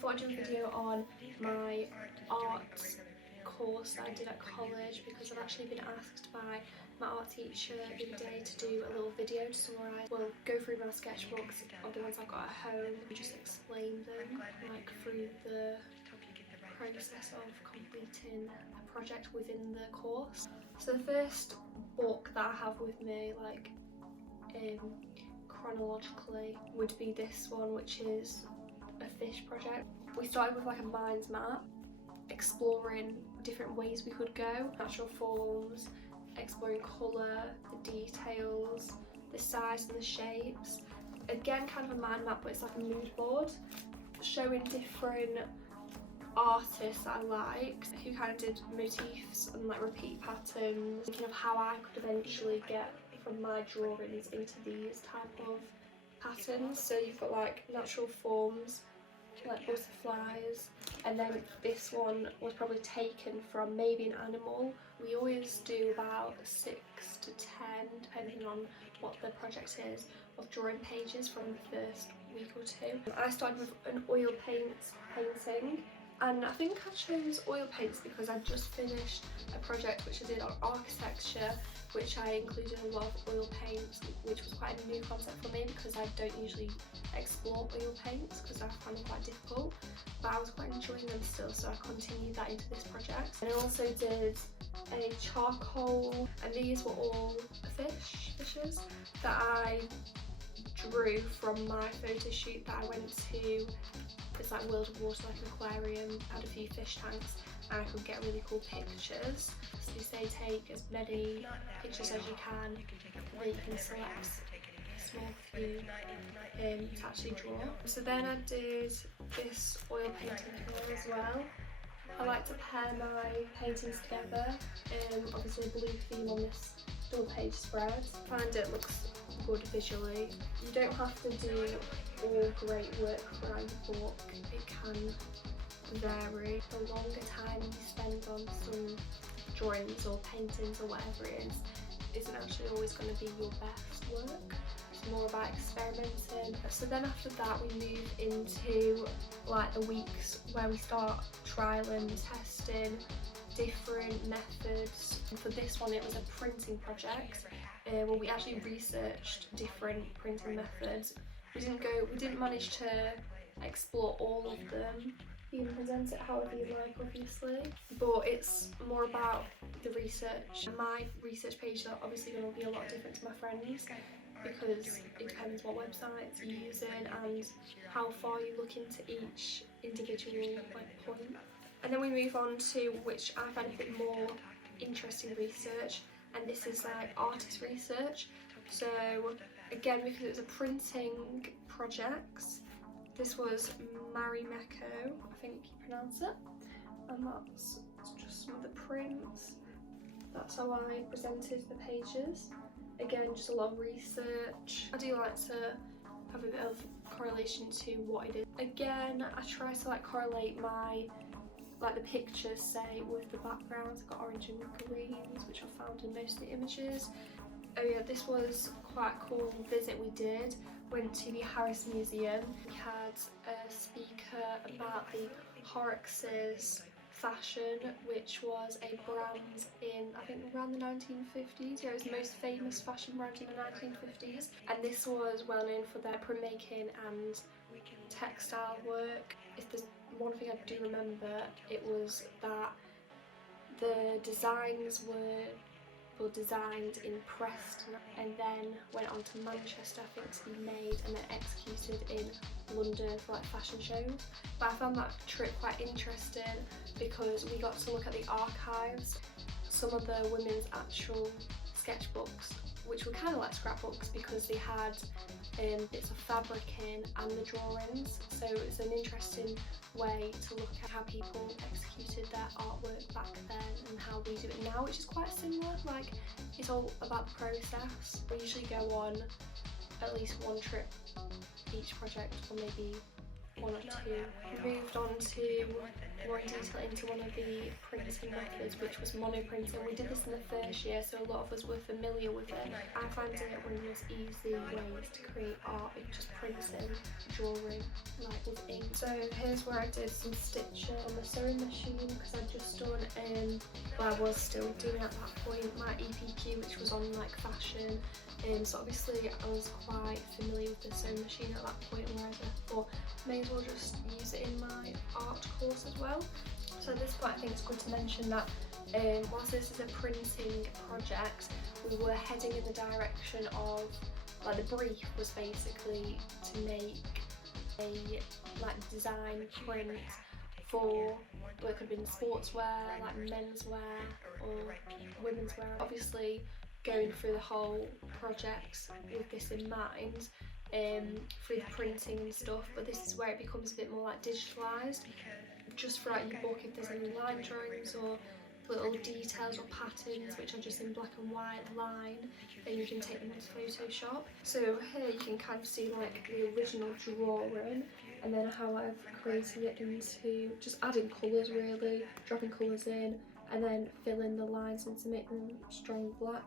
thought I'd do a video on my art course that I did at college, because I've actually been asked by my art teacher the other day to do a little video to summarise. We'll go through my sketchbooks of the ones I've got at home and just explain them, like through the process of completing a project within the course. So the first book that I have with me, like chronologically, would be this one, which is a fish project. We started with like a mind map, exploring different ways we could go, natural forms, exploring colour, the details, the size and the shapes. Again, kind of a mind map, but it's like a mood board showing different artists that I liked, who kind of did motifs and like repeat patterns, thinking of how I could eventually get from my drawings into these type of patterns. So you've got like natural forms, like butterflies, and then this one was probably taken from maybe an animal. We always do about 6 to 10, depending on what the project is, of drawing pages from the first week or two. I started with an oil painting, and I think I chose oil paints because I just finished a project which I did on architecture, which I included a lot of oil paints, which was quite a new concept for me because I don't usually explore oil paints because I find them quite difficult, but I was quite enjoying them still, so I continued that into this project. And I also did a charcoal, and these were all fishes that I drew from my photo shoot that I went to. It's like World of Water, like an aquarium, had a few fish tanks, and I could get really cool pictures. So they say take as many pictures as you can, and then you can select a small few to actually draw. So then I did this oil painting here as well. I like to pair my paintings together, obviously a blue theme on this double page spread. I find it looks good visually. You don't have to do all great work around the book, it can vary. The longer time you spend on some drawings or paintings or whatever it is, isn't actually always going to be your best work. It's more about experimenting. So then after that we move into like the weeks where we start trialing, testing different methods. For this one it was a printing project where we actually researched different printing methods. We didn't manage to explore all of them. You can present it however you like, obviously, but it's more about the research. My research page are obviously going to be a lot different to my friends because it depends what websites you're using and how far you look into each individual like point. And then we move on to which I find a bit more interesting research, and this is like artist research. So again, because it was a printing project, this was Marimekko, I think you pronounce it, and that's just some of the prints. That's how I presented the pages. Again, just a lot of research. I do like to have a bit of correlation to what it is. Again, I try to like correlate my the pictures, say, with the backgrounds. I've got orange and greens, which I found in most of the images. Oh yeah, this was quite a cool visit we did. Went to the Harris Museum. We had a speaker about the Horrocks' fashion, which was a brand in, I think, around the 1950s. Yeah, it was the most famous fashion brand in the 1950s. And this was well known for their printmaking and textile work. If there's one thing I do remember, it was that the designs were designed in Preston and then went on to Manchester, I think, to be made and then executed in London for like fashion shows. But I found that trip quite interesting because we got to look at the archives, some of the women's actual sketchbooks, which were kind of like scrapbooks because they had bits of fabric in and the drawings. So it's an interesting way to look at how people executed their artwork back then and how we do it now, which is quite similar. Like, it's all about the process. We usually go on at least one trip each project, or maybe one or two. Moved on to more in detail into one of the printing methods, which was monoprinting. We did this in the first year, so a lot of us were familiar with it. I find it one of the most easy ways to create art in just printing, drawing, like with ink. So here's where I did some stitching on the sewing machine, because I'd just done, well, I was still doing at that point, my EPQ, which was on like fashion. So obviously I was quite familiar with the sewing machine at that point, whereas I thought may as well just use it in my art course as well. So at this point I think it's good to mention that whilst this is a printing project, we were heading in the direction of, like, the brief was basically to make a like design print for, well, it could have been sportswear, like menswear or women's wear. Obviously going through the whole project with this in mind, through the printing and stuff, but this is where it becomes a bit more like digitalised. Just throughout your book, if there's any line drawings or little details or patterns which are just in black and white line, then you can take them into Photoshop. So here you can kind of see like the original drawing, and then how I've created it into just adding colours, really, dropping colours in, and then filling the lines in to make them strong black,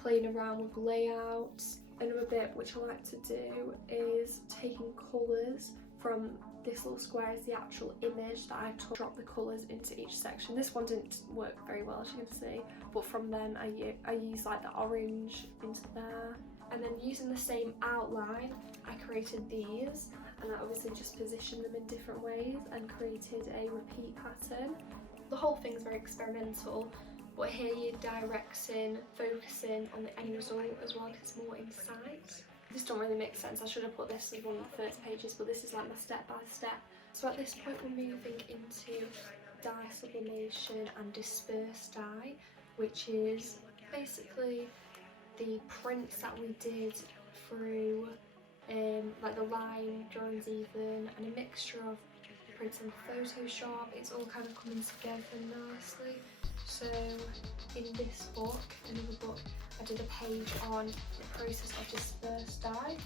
playing around with layouts. Another bit which I like to do is taking colours from this little square is the actual image that I took, drop the colours into each section. This one didn't work very well, as you can see, but from them I use like the orange into there. And then using the same outline, I created these, and I obviously just positioned them in different ways and created a repeat pattern. The whole thing's very experimental, but here you're directing, focusing on the end result as well, because it's more insight. This don't really make sense. I should have put this as one of the first pages, but this is like my step by step. So at this point we're moving into dye sublimation and dispersed dye, which is basically the prints that we did through like the line drawings even, and a mixture of prints in Photoshop. It's all kind of coming together nicely. So in this book, another book, I did a page on the process of dispersed dye,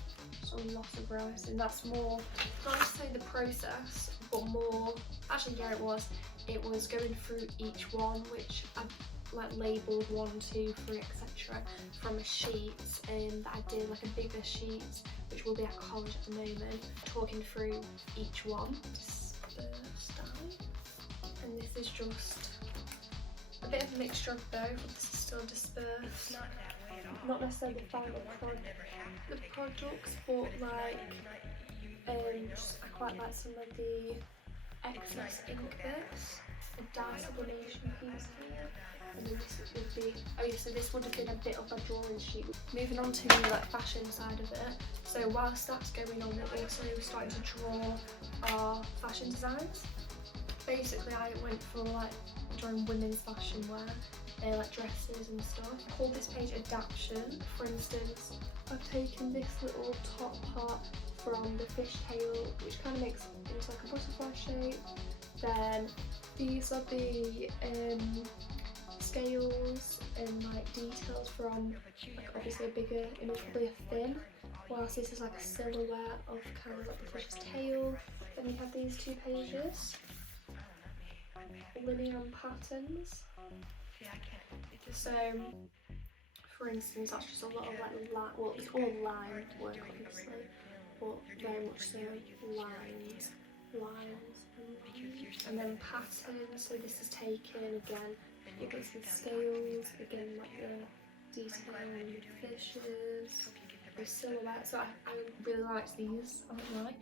so loss of rose, and that's more, not necessarily the process, but more, actually yeah it was going through each one, which I like labelled 1, 2, 3, etc. from a sheet that I did, like a bigger sheet, which will be at college at the moment, talking through each one. Dispersed dye, and this is just a bit of a mixture of both. This is still dispersed, not necessarily the final products, but like I quite like some of the excess ink bits, the dye sublimation piece here, and then this would be, oh yeah, so this would have been a bit of a drawing sheet. Moving on to the like fashion side of it, so whilst that's going on, we're also starting to draw our fashion designs. Basically I went for like drawing women's fashion wear, like dresses and stuff. I called this page adaptation. For instance, I've taken this little top part from the fishtail, which kind of makes it into like a butterfly shape. Then these are the scales and like details from like obviously a bigger image, probably a fin, whilst this is like a silhouette of kind of like the fish's tail. Then we have these two pages, linear patterns. So for instance, that's just a lot of like line, well it's all line work obviously, but very much so lines, and then patterns. So this is taken again, you've got some scales, again like the detail and the fishes, the silhouettes. So I really liked these, I don't lie,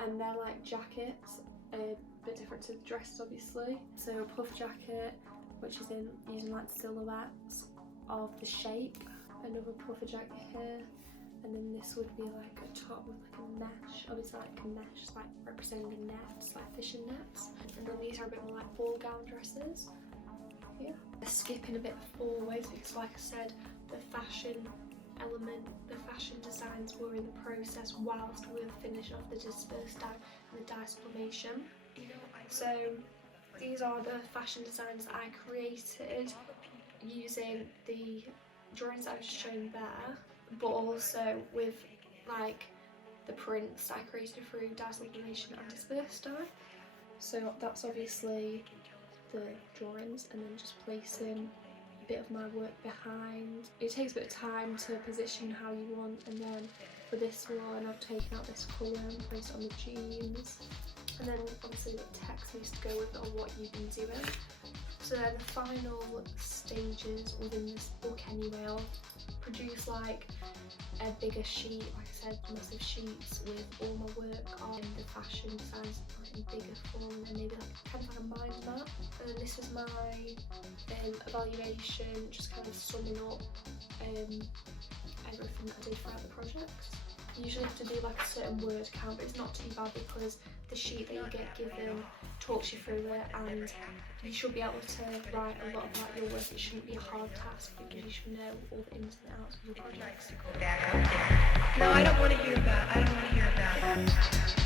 and they're like jackets, a bit different to the dresses obviously. So a puff jacket, which is in using like silhouettes of the shape, another puffer jacket here, and then this would be like a top with like a mesh, obviously like a mesh like representing the nets, like fishing nets, and then these are a bit more like ball gown dresses. Yeah, skipping a bit forwards because like I said, the fashion element, the fashion designs were in the process whilst we were finishing off the dispersed dye and the dye sublimation. So these are the fashion designs that I created using the drawings that I've shown there, but also with like the prints that I created through dye sublimation and disperse dye. So that's obviously the drawings, and then just placing a bit of my work behind. It takes a bit of time to position how you want, and then for this one I've taken out this colour and placed it on the jeans, and then obviously the text needs to go with it on what you've been doing. So then the final stages within this book anyway, I'll produce like a bigger sheet, like I said, massive sheets with all my work on the fashion designs in bigger form, and maybe like kind of like a mind map. And then this was my evaluation, just kind of summing up everything that I did throughout the project. You usually have to do like a certain word count, but it's not too bad because the sheet that you get given talks you through it, and you should be able to write a lot about your work. It shouldn't be a hard task because you should know all the ins and outs of your projects. No, I don't want to hear that. I don't want to hear that.